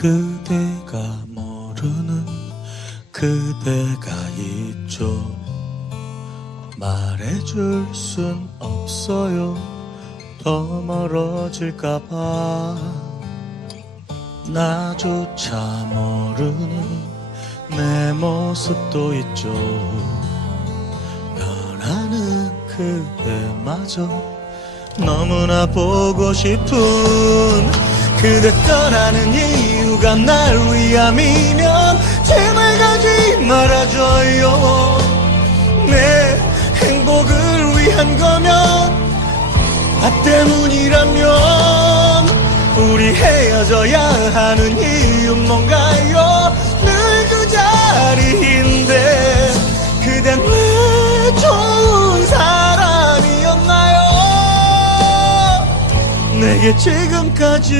그대가 모르는 그대가 있죠. 말해줄 순 없어요. 더 멀어질까봐. 나조차 모르는 내 모습도 있죠. 변하는 그대마저 너무나 보고 싶은 그대 떠나는 이유가 날 위함이면 제발 가지 말아줘요. 내 행복을 위한 거면 나 때문이라면 우리 헤어져야 하는 내게 지금까지.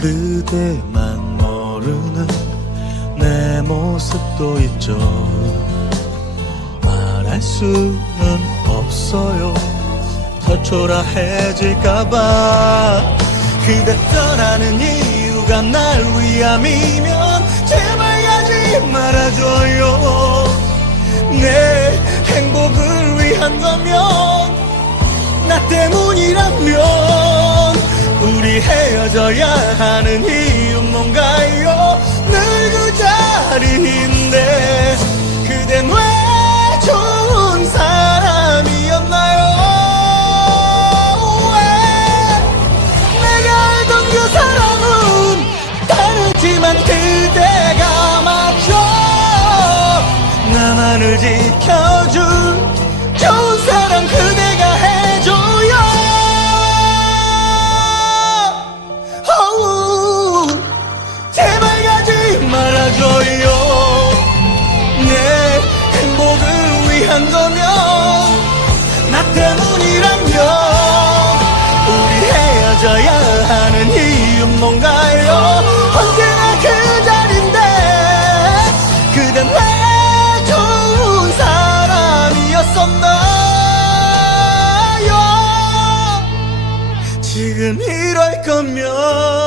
그대만 모르는 내 모습도 있죠. 말할 수는 없어요. 더 초라해질까봐 그대 떠나는 이유가 날 위함이면 제발 가지 말아줘요. 내 행복을 위한 거면 나 때문이라면 우리 헤어져야 하는 이유는 뭔가요 다르지만 그대가 맞죠 나만을 지켜줄 좋은 사람 그대가 해줘요. 어우, 제발 가지 말아줘요 지금 이럴 거면.